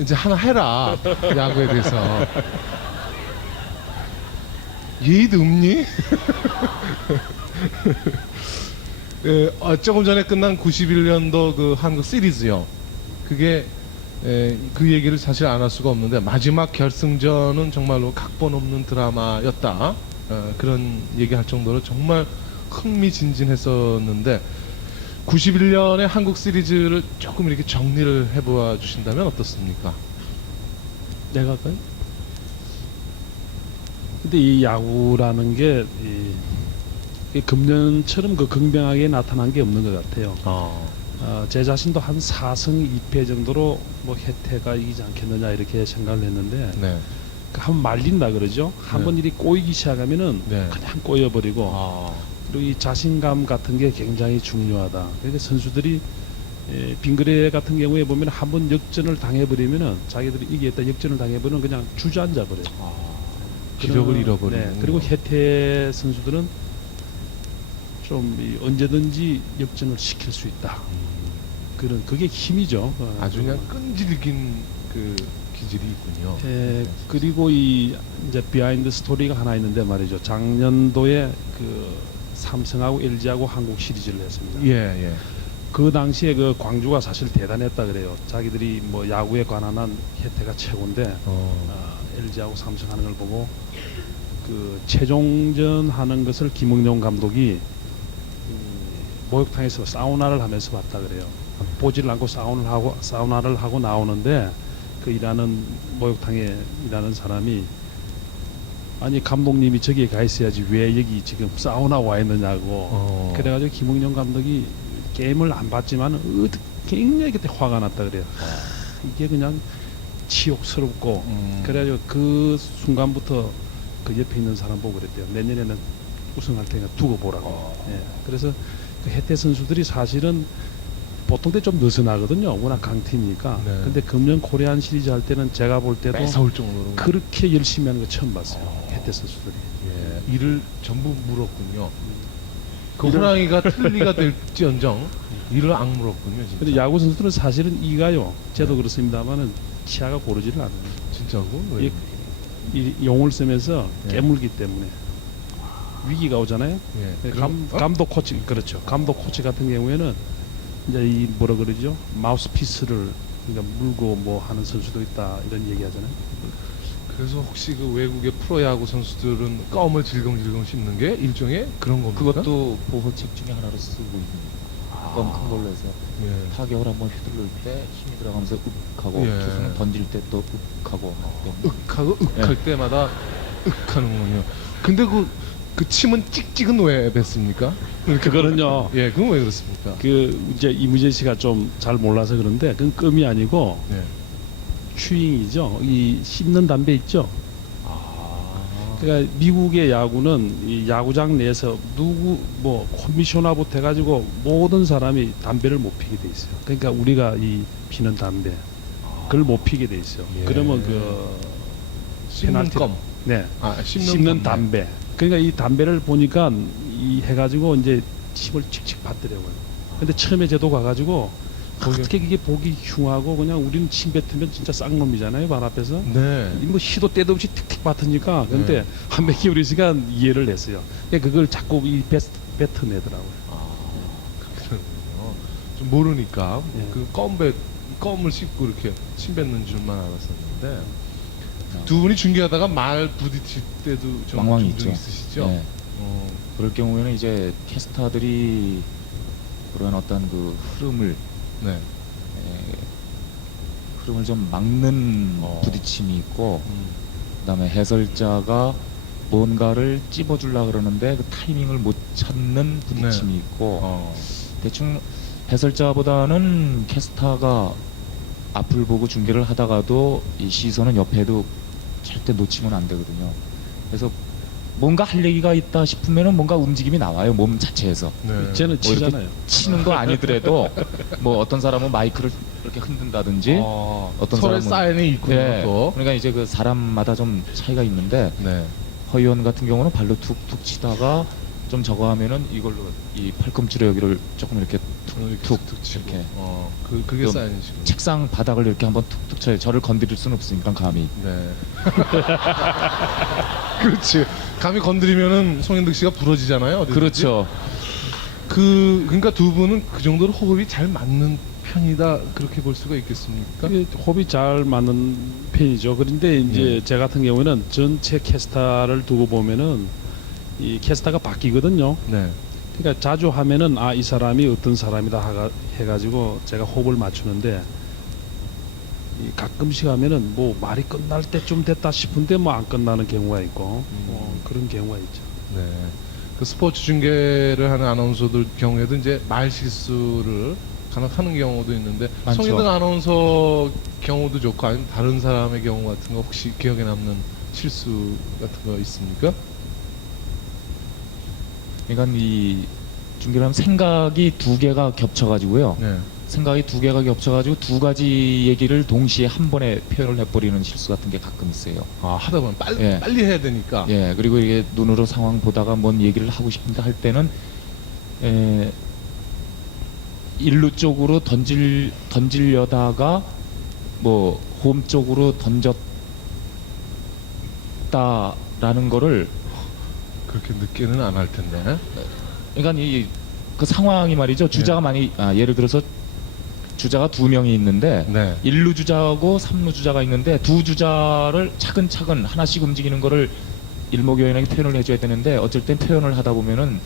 이제 하나 해라. 야구에 대해서. 예의도 없니? 조금 전에 끝난 91년도 그 한국 시리즈요. 그게 그 얘기를 사실 안 할 수가 없는데 마지막 결승전은 정말로 각본 없는 드라마였다. 그런 얘기할 정도로 정말 흥미진진했었는데 91년의 한국 시리즈를 조금 이렇게 정리를 해보아 주신다면 어떻습니까? 내가 할까요? 근데 이 야구라는 게 이 금년처럼 그 극명하게 나타난 게 없는 것 같아요. 제 자신도 한 4승 2패 정도로 뭐 혜태가 이기지 않겠느냐 이렇게 생각을 했는데 네. 한번 말린다 그러죠. 한번 일이 꼬이기 시작하면은 네. 그냥 꼬여버리고 그리고 이 자신감 같은 게 굉장히 중요하다. 그러니까 선수들이 빙그레 같은 경우에 보면 한번 역전을 당해버리면은 자기들이 이기겠다 역전을 당해버리면 그냥 주저앉아 버려요. 기력을 그런- 잃어버리는. 네, 그리고 혜태 선수들은 좀 언제든지 역전을 시킬 수 있다. 그런 그게 힘이죠. 아주 그냥 끈질긴 그 기질이 있군요. 그리고 이 이제 비하인드 스토리가 하나 있는데 말이죠. 작년도에 그 삼성하고 LG하고 한국 시리즈를 했습니다. 예. 그 당시에 그 광주가 사실 대단했다 그래요. 자기들이 뭐 야구에 관한 한 혜태가 최고인데 LG하고 삼성 하는 걸 보고 그 최종전 하는 것을 김응용 감독이 목욕탕에서 사우나를 하면서 봤다 그래요. 보지를 않고 사우나를 하고 나오는데 그 일하는 목욕탕에 일하는 사람이 아니 감독님이 저기에 가 있어야지 왜 여기 지금 사우나 와 있느냐고. 그래가지고 김응용 감독이 게임을 안 봤지만 굉장히 그때 화가 났다 그래요. 이게 그냥 치욕스럽고 그래가지고 그 순간부터 그 옆에 있는 사람 보고 그랬대요. 내년에는 우승할 테니까 두고 보라고. 예. 그래서 그 혜태 선수들이 사실은 보통 때 좀 느슨하거든요. 워낙 강팀이니까. 네. 근데 금년 코리안 시리즈 할 때는 제가 볼 때도 뺏어올 정도로. 그렇게 열심히 하는 거 처음 봤어요. 혜태 선수들이. 예. 이를 전부 물었군요. 그 호랑이가 틀니가 될지언정 이를 악물었군요. 진짜. 근데 야구 선수들은 사실은 이가요. 저도 그렇습니다만은 치아가 고르지를 않아요. 진짜고? 왜? 이 용을 쓰면서 예. 깨물기 때문에 위기가 오잖아요. 예. 감독 코치 그렇죠. 감독 코치 같은 경우에는 이제 이 뭐라 그러죠? 마우스피스를 그러니까 물고 뭐 하는 선수도 있다 이런 얘기하잖아요. 그래서 혹시 그 외국의 프로야구 선수들은 껌을 질겅질겅 씹는 게 일종의 그런 겁니까? 그것도 보호책 중에 하나로 쓰고 있는 껌 큰 걸로 해서 예. 타격을 한번 휘두를 때 힘이 들어가면서 윽하고 예. 투수는 던질 때 또 윽하고 하기 때문에 윽하고 윽할 때마다 윽하는군요. 근데 그 침은 찍찍은 왜 뱉습니까? 그거는요. 예, 그건 왜 그렇습니까? 그 이제 이무재 씨가 좀 잘 몰라서 그런데 그건 껌이 아니고 예. 추잉이죠. 이 씹는 담배 있죠. 그러니까 미국의 야구는 이 야구장 내에서 누구 뭐 커미셔너부터 해가지고 모든 사람이 담배를 못 피게 돼 있어요. 그러니까 우리가 이 피는 담배 그걸 못 피게 돼 있어요. 예. 그러면 그 씹는 페널티. 껌. 네 씹는 씹는 담배. 그러니까 이 담배를 보니까 이 해가지고 이제 침을 칙칙 받더라고요. 근데 처음에 저도 가가지고 어떻게 이게 보기 흉하고 그냥 우리는 침 뱉으면 진짜 쌍놈이잖아요 발 앞에서. 네. 뭐 시도 때도 없이 틱틱 맡으니까 근데 네. 한 몇 개월 시간 이해를 했어요. 근데 그걸 자꾸 이 뱉어내더라고요. 그렇군요. 좀 모르니까 예. 그 껌을 씹고 이렇게 침 뱉는 줄만 알았었는데 두 분이 중계하다가 말 부딪힐 때도 좀 왕왕이 종종 있죠. 있으시죠? 네. 어, 그럴 경우에는 이제 캐스터들이 그런 어떤 그 흐름을 네. 흐름을 좀 막는 어. 부딪힘이 있고 그다음에 해설자가 뭔가를 찝어주려 그러는데 그 타이밍을 못 찾는 부딪힘이 있고 대충 해설자보다는 캐스터가 앞을 보고 중계를 하다가도 이 시선은 옆에도 절대 놓치면 안 되거든요. 그래서 뭔가 할 얘기가 있다 싶으면은 뭔가 움직임이 나와요 몸 자체에서. 네. 쟤는 뭐 이렇게 치잖아요. 치는 거 아니더라도 뭐 어떤 사람은 마이크를 이렇게 흔든다든지 어떤 서로의 사람은- 사인이 있군요. 예. 또. 그러니까 이제 그 사람마다 좀 차이가 있는데 네. 허의원 같은 경우는 발로 툭툭 치다가 좀 저거 하면은 이걸로 이 팔꿈치로 여기를 조금 이렇게 툭툭 치고. 이렇게. 그게 좀 사인이시군요. 책상 바닥을 이렇게 한번 툭툭 쳐요. 저를 건드릴 수는 없으니까 감히. 네. 그렇지. 감히 건드리면은 송현득 씨가 부러지잖아요. 어디든지. 그렇죠. 그러니까 두 분은 그 정도로 호흡이 잘 맞는 편이다 그렇게 볼 수가 있겠습니까? 이게 호흡이 잘 맞는 편이죠. 그런데 이제 예. 제 같은 경우에는 전체 캐스터를 두고 보면은 이 캐스터가 바뀌거든요. 네. 그러니까 자주 하면은 아 이 사람이 어떤 사람이다 해가지고 제가 호흡을 맞추는데 이 가끔씩 하면은 뭐 말이 끝날 때쯤 됐다 싶은데 뭐 안 끝나는 경우가 있고 그런 경우가 있죠. 네. 그 스포츠 중계를 하는 아나운서들 경우에도 이제 말 실수를 간혹 하는 경우도 있는데 많죠. 송혜등 아나운서 경우도 좋고 아니면 다른 사람의 경우 같은 거 혹시 기억에 남는 실수 같은 거 있습니까? 그러니까 이 중계를 하면 생각이 두 개가 겹쳐가지고요. 네. 생각이 두 개가 겹쳐가지고 두 가지 얘기를 동시에 한 번에 표현을 해버리는 실수 같은 게 가끔 있어요. 아, 하다 보면 빨리, 예. 빨리 해야 되니까. 예, 그리고 이게 눈으로 상황 보다가 뭔 얘기를 하고 싶은데 할 때는 일루 쪽으로 던지려다가 뭐 홈 쪽으로 던졌다라는 거를 그렇게 늦게는 안 할 텐데. 그러니까 이 그 상황이 말이죠. 주자가 많이 예를 들어서 주자가 두 명이 있는데 네. 1루 주자하고 3루 주자가 있는데 두 주자를 차근차근 하나씩 움직이는 거를 일목요연하게 표현을 해줘야 되는데 어쩔 땐 표현을 하다 보면은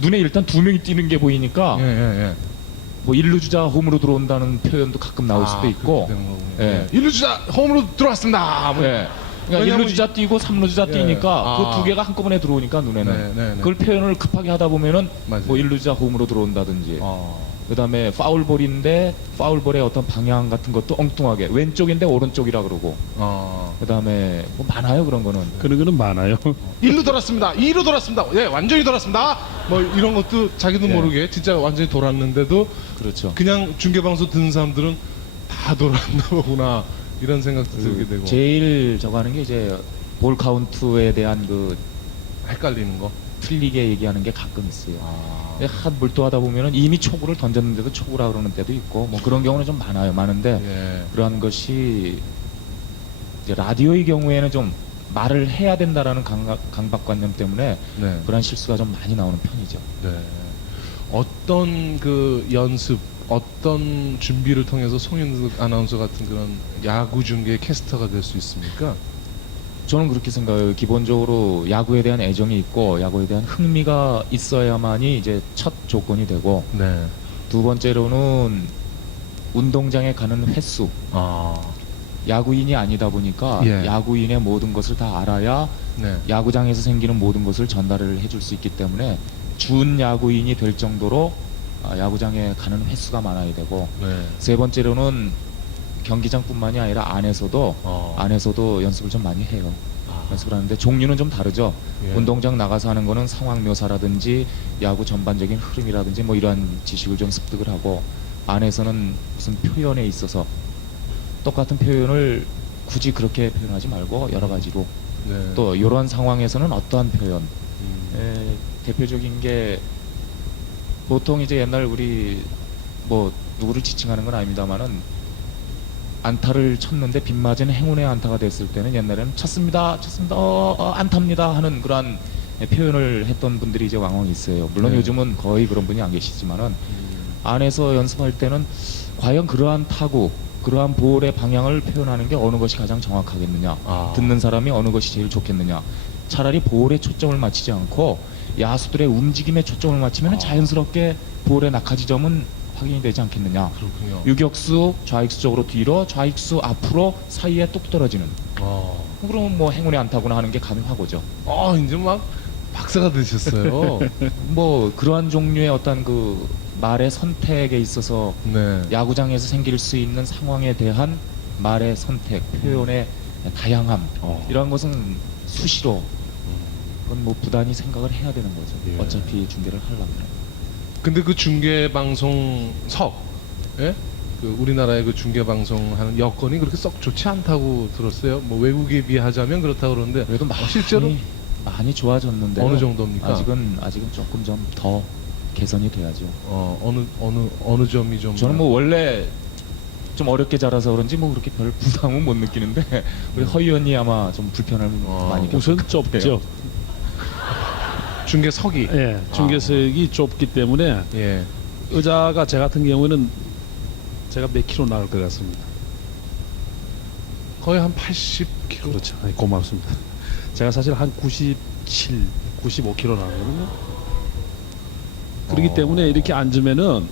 눈에 일단 두 명이 뛰는 게 보이니까 예, 예, 예. 뭐 1루 주자 홈으로 들어온다는 표현도 가끔 나올 수도 있고 그렇게 되는 거군요. 예. 예. 1루 주자 홈으로 들어왔습니다. 뭐. 예. 그러니까 왜냐면 1루 주자 뛰고 3루 주자 예. 뛰니까 아. 그 두 개가 한꺼번에 들어오니까 눈에는 네, 네, 네. 그걸 표현을 급하게 하다 보면은 맞아요. 뭐 1루 주자 홈으로 들어온다든지 어. 그다음에 파울볼인데 파울볼의 어떤 방향 같은 것도 엉뚱하게 왼쪽인데 오른쪽이라 그러고 그다음에 뭐 많아요 그런 거는. 그런 거는 많아요. 1루 돌았습니다. 2루 돌았습니다. 예, 완전히 돌았습니다. 뭐 이런 것도 자기도 예. 모르게 진짜 완전히 돌았는데도 그렇죠. 그냥 중계방송 듣는 사람들은 다 돌았나 보구나 이런 생각도 들게 되고 제일 저거 하는 게 이제 볼 카운트에 대한 그 헷갈리는 거. 틀리게 얘기하는 게 가끔 있어요. 아. 한 몰두하다 보면은 이미 초구를 던졌는데도 초구라 그러는 때도 있고 뭐 그런 경우는 좀 많은데 예. 그러한 것이 이제 라디오의 경우에는 좀 말을 해야 된다라는 강박관념 때문에 네. 그런 실수가 좀 많이 나오는 편이죠. 네. 어떤 그 연습, 어떤 준비를 통해서 송윤득 아나운서 같은 그런 야구 중계 캐스터가 될 수 있습니까? 저는 그렇게 생각해요. 기본적으로 야구에 대한 애정이 있고 야구에 대한 흥미가 있어야만이 이제 첫 조건이 되고 네. 두 번째로는 운동장에 가는 횟수. 아. 야구인이 아니다 보니까 예. 야구인의 모든 것을 다 알아야 네. 야구장에서 생기는 모든 것을 전달을 해줄 수 있기 때문에 준 야구인이 될 정도로 야구장에 가는 횟수가 많아야 되고 네. 세 번째로는 경기장뿐만이 아니라 안에서도 연습을 좀 많이 해요. 연습을 하는데 종류는 좀 다르죠. 예. 운동장 나가서 하는 거는 상황 묘사라든지 야구 전반적인 흐름이라든지 뭐 이러한 지식을 좀 습득을 하고 안에서는 무슨 표현에 있어서 똑같은 표현을 굳이 그렇게 표현하지 말고 여러 가지로 네. 또 이러한 상황에서는 어떠한 표현 음. 대표적인 게 보통 이제 옛날 우리 뭐 누구를 지칭하는 건 아닙니다만은 안타를 쳤는데 빗맞은 행운의 안타가 됐을 때는 옛날에는 쳤습니다 안타입니다 하는 그러한 표현을 했던 분들이 이제 왕왕 있어요. 물론 네. 요즘은 거의 그런 분이 안 계시지만은 안에서 연습할 때는 과연 그러한 타구 그러한 볼의 방향을 표현하는 게 어느 것이 가장 정확하겠느냐 듣는 사람이 어느 것이 제일 좋겠느냐 차라리 볼에 초점을 맞추지 않고 야수들의 움직임에 초점을 맞추면 자연스럽게 볼의 낙하 지점은 확인이 되지 않겠느냐. 그렇군요. 유격수 좌익수 쪽으로 뒤로 좌익수 앞으로 사이에 뚝 떨어지는 그러면 뭐 행운의 안타구나 하는 게 가능하고죠. 이제 막 박사가 되셨어요. 뭐 그러한 종류의 어떤 그 말의 선택에 있어서 네. 야구장에서 생길 수 있는 상황에 대한 말의 선택, 표현의 다양함 이런 것은 수시로 그건 뭐 부단히 생각을 해야 되는 거죠. 예. 어차피 중계를 하려면. 근데 그 중계 방송석, 예? 그 우리나라의 그 중계 방송하는 여건이 그렇게 썩 좋지 않다고 들었어요. 뭐 외국에 비하자면 그렇다고 그러는데 그래도 실제로 많이 좋아졌는데 어느 정도입니까? 아직은 조금 좀 더 개선이 돼야죠. 어느 점이 좀 저는 뭐 원래 좀 어렵게 자라서 그런지 뭐 그렇게 별 부담은 못 느끼는데 우리 허 의원이 아마 좀 불편을 많이 우선 겪을 좁죠. 거예요. 중계석이 예, 중계석이 좁기 때문에 예. 의자가 제 같은 경우는 제가 몇 킬로 나올 것 같습니다. 거의 한 80kg. 그렇죠. 네, 고맙습니다. 제가 사실 한 97, 95킬로 나거든요. 그렇기 때문에 이렇게 앉으면은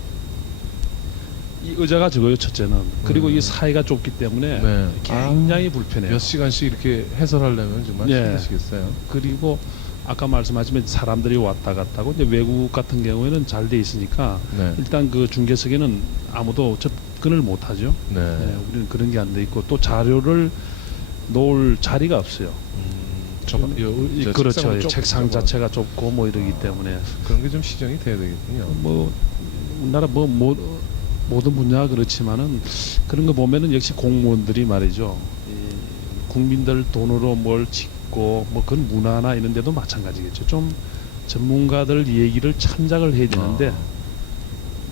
이 의자가 적어요 첫째는. 그리고 음. 이 사이가 좁기 때문에 네. 굉장히 불편해요. 몇 시간씩 이렇게 해설하려면 정말 예. 힘드시겠어요. 그리고 아까 말씀하시면 사람들이 왔다 갔다 하고 이제 외국 같은 경우에는 잘 돼 있으니까 네. 일단 그 중계석에는 아무도 접근을 못 하죠. 네. 네, 우리는 그런 게 안 돼 있고 또 자료를 놓을 자리가 없어요. 그렇죠. 예, 책상 자체가 좁고 뭐 이러기 때문에 그런 게 좀 시정이 돼야 되겠군요. 뭐 우리나라 모든 분야가 그렇지만은 그런 거 보면은 역시 공무원들이 말이죠. 이 국민들 돈으로 뭘 짓고 뭐 그런 문화나 이런 데도 마찬가지겠죠. 좀 전문가들 얘기를 참작을 해야 되는데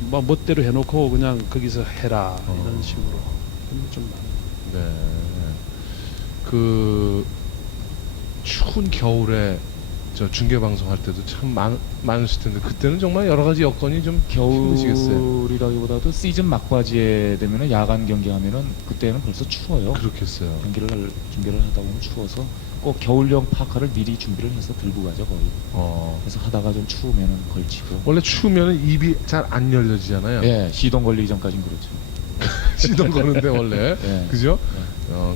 뭐 멋대로 해놓고 그냥 거기서 해라 이런 식으로 그런 게 좀 많아요. 네. 그 추운 겨울에 저 중계 방송할 때도 참 많으실 텐데 그때는 정말 여러 가지 여건이 좀 힘드시겠어요. 겨울이라기보다도 시즌 막바지에 되면은 야간 경기하면은 그때는 벌써 추워요. 그렇겠어요. 중계를 하다 보면 추워서 꼭 겨울용 파카를 미리 준비를 해서 들고 가죠 거의. 그래서 하다가 좀 추우면은 걸치고. 원래 추우면 입이 잘 안 열려지잖아요. 예, 시동 걸리기 전까지는 그렇죠. 시동 거는데 원래 예. 그죠?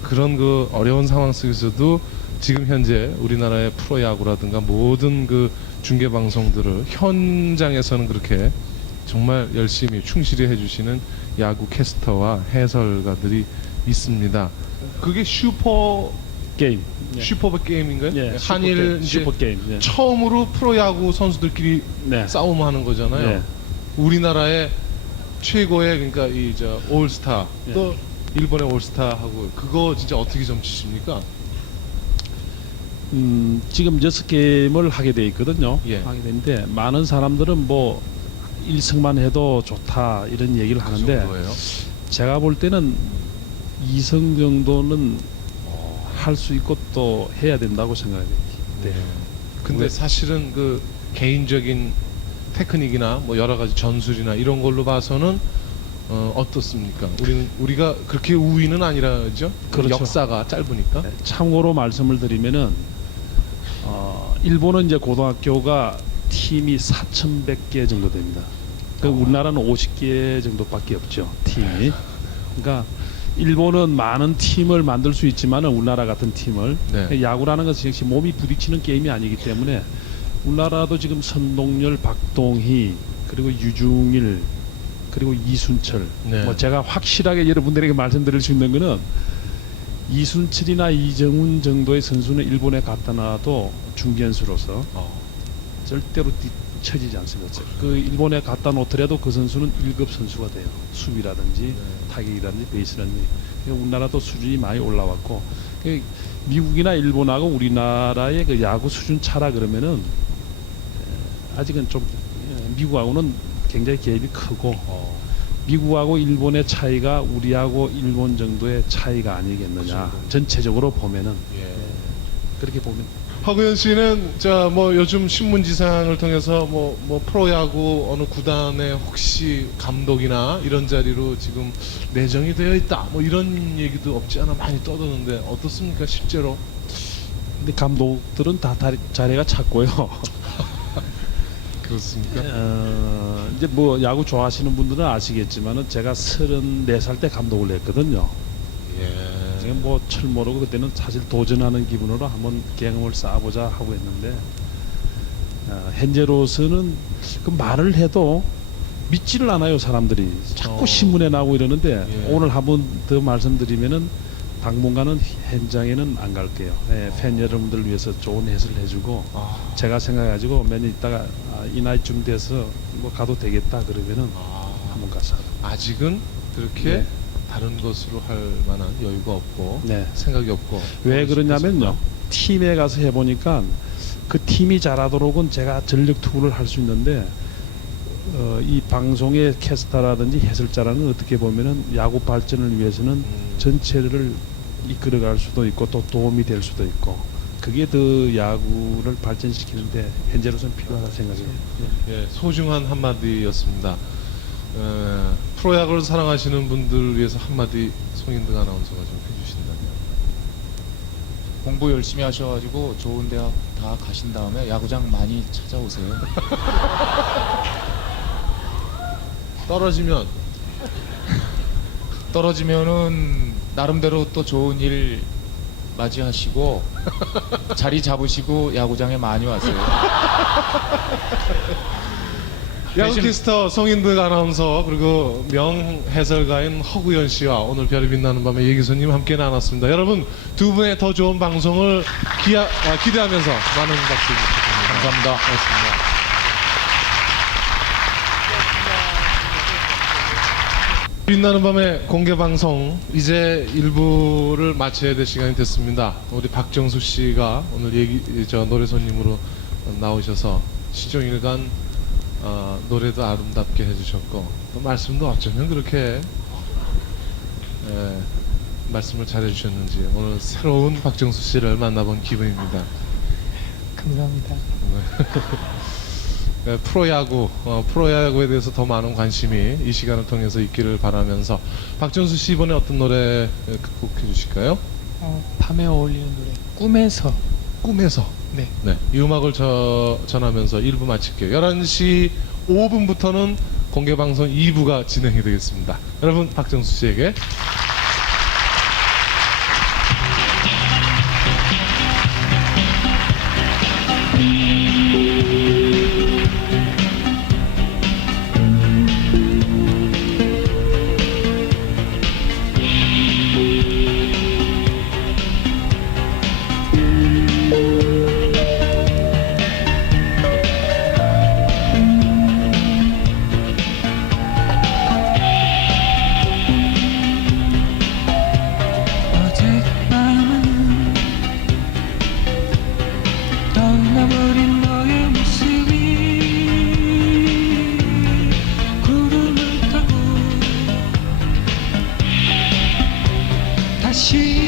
그런 그 어려운 상황 속에서도 지금 현재 우리나라의 프로야구라든가 모든 그 중계 방송들을 현장에서는 그렇게 정말 열심히 충실히 해주시는 야구 캐스터와 해설가들이 있습니다. 그게 슈퍼 게임. 게임인가요? 예, 한일 이제 슈퍼 게임. 예. 처음으로 프로야구 선수들끼리 네. 싸움하는 거잖아요. 네. 우리나라의 최고의 그러니까 이 저 올스타 예. 또 일본의 올스타하고 그거 진짜 어떻게 점치십니까? 지금 6게임을 하게 돼 있거든요. 예. 하게 되는데 많은 사람들은 뭐 1승만 해도 좋다 이런 얘기를 그 하는데 정도예요? 제가 볼 때는 2승 정도는 할 수 있고 또 해야 된다고 생각해요. 네. 근데 왜? 사실은 그 개인적인 테크닉이나 뭐 여러 가지 전술이나 이런 걸로 봐서는 어떻습니까? 우리가 그렇게 우위는 아니라죠. 그렇죠. 역사가 짧으니까. 네, 참고로 말씀을 드리면은 일본은 이제 고등학교가 팀이 4,100개 정도 됩니다. 우리나라는 50개 정도밖에 없죠 팀이. 그러니까 일본은 많은 팀을 만들 수 있지만은 우리나라 같은 팀을 네. 야구라는 것은 역시 몸이 부딪히는 게임이 아니기 때문에 우리나라도 지금 선동열, 박동희 그리고 유중일 그리고 이순철 네. 뭐 제가 확실하게 여러분들에게 말씀드릴 수 있는 거는 이순철이나 이정훈 정도의 선수는 일본에 갖다 놔도 중견수로서 절대로 뒤처지지 않습니다. 그 일본에 갖다 놓더라도 그 선수는 1급 선수가 돼요. 수비라든지 타격이라든지 베이스라든지. 우리나라도 수준이 많이 올라왔고 미국이나 일본하고 우리나라의 그 야구 수준 차라 그러면은 아직은 좀 미국하고는 굉장히 갭이 크고 미국하고 일본의 차이가 우리하고 일본 정도의 차이가 아니겠느냐. 전체적으로 보면은 그렇게 보면. 허구현 씨는 자 뭐 요즘 신문지상을 통해서 뭐 프로야구 어느 구단에 혹시 감독이나 이런 자리로 지금 내정이 되어 있다 뭐 이런 얘기도 없지 않아 많이 떠도는데 어떻습니까 실제로? 근데 감독들은 다 자리가 찼고요. 그렇습니까? 이제 뭐 야구 좋아하시는 분들은 아시겠지만은 제가 34살 때 감독을 했거든요. 예. 지금 뭐 철 모르고 그때는 사실 도전하는 기분으로 한번 경험을 쌓아보자 하고 했는데 현재로서는 그 말을 해도 믿지를 않아요 사람들이. 자꾸 신문에 나오고 이러는데 예. 오늘 한번 더 말씀드리면은 당분간은 현장에는 안 갈게요. 팬 여러분들을 위해서 좋은 해설을 해주고 제가 생각해가지고 몇 년 있다가 이 나이쯤 돼서 뭐 가도 되겠다 그러면은 한번 가서 아직은 그렇게 네. 다른 것으로 할 만한 여유가 없고 네. 생각이 없고 왜 그러냐면요 팀에 가서 해보니까 그 팀이 잘하도록은 제가 전력 투구를 할 수 있는데 이 방송의 캐스터라든지 해설자라는 어떻게 보면은 야구 발전을 위해서는 전체를 이끌어갈 수도 있고 또 도움이 될 수도 있고 그게 더 야구를 발전시키는데 현재로서는 필요하다 생각해요. 예, 소중한 한마디였습니다. 프로야구를 사랑하시는 분들을 위해서 한마디 송인득 아나운서가 좀 해주신다면. 공부 열심히 하셔가지고 좋은 대학 다 가신 다음에 야구장 많이 찾아오세요. 떨어지면 떨어지면은 나름대로 또 좋은 일 맞이하시고 자리 잡으시고 야구장에 많이 왔어요. 야구캐스터 송인득 아나운서 그리고 명 해설가인 허구연 씨와 오늘 별이 빛나는 밤에 예기수님 함께 나눴습니다. 여러분 두 분의 더 좋은 방송을 기대하면서 많은 박수 부탁드립니다. 감사합니다. 고맙습니다. 빛나는 밤의 공개 방송 이제 일부를 마쳐야 될 시간이 됐습니다. 우리 박정수 씨가 오늘 노래 손님으로 나오셔서 시종일관 노래도 아름답게 해주셨고 또 말씀도 어쩌면 그렇게 말씀을 잘해주셨는지 오늘 새로운 박정수 씨를 만나본 기분입니다. 감사합니다. 프로야구에 대해서 더 많은 관심이 이 시간을 통해서 있기를 바라면서 박정수 씨 이번에 어떤 노래 극복해 주실까요? 밤에 어울리는 노래 꿈에서. 꿈에서. 네. 네, 이 음악을 전하면서 1부 마칠게요. 11시 5분부터는 공개방송 2부가 진행이 되겠습니다. 여러분 박정수 씨에게 어젯밤은 떠나버린 너의 모습이 구름을 타고 다시